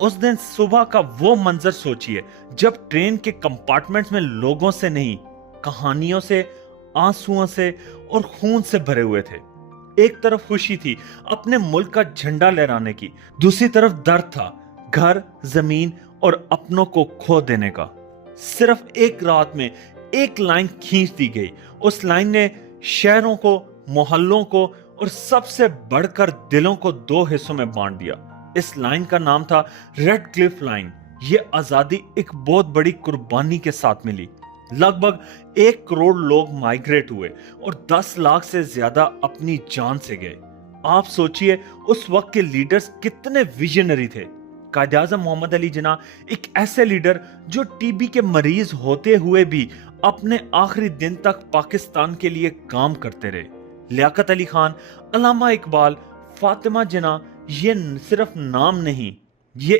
उस दिन सुबह का वो मंजर सोचिए जब ट्रेन के कंपार्टमेंट्स में लोगों से नहीं, कहानियों से, आंसुओं से और खून से भरे हुए थे। एक तरफ खुशी थी अपने मुल्क का झंडा लहराने की, दूसरी तरफ दर्द था घर, जमीन और अपनों को खो देने का। सिर्फ एक रात में एक लाइन खींच दी गई। उस लाइन ने शहरों को, मोहल्लों को और सबसे बढ़कर दिलों को दो हिस्सों में बांट दिया। इस लाइन का नाम था रेड क्लिफ लाइन। ये आजादी एक बहुत बड़ी कुर्बानी के साथ मिली। लगभग 1 करोड़ लोग माइग्रेट हुए और 10 लाख से ज्यादा अपनी जान से गए। आप सोचिए उस वक्त के लीडर्स कितने विजनरी थे। कायद आज़म मोहम्मद अली जिन्ना एक ऐसे लीडर जो टीबी के मरीज होते हुए भी अपने आखिरी दिन तक पाकिस्तान के लिए काम करते रहे। लियाकत अली खान, अल्लामा इकबाल, फातिमा जिन्ना, ये सिर्फ नाम नहीं, ये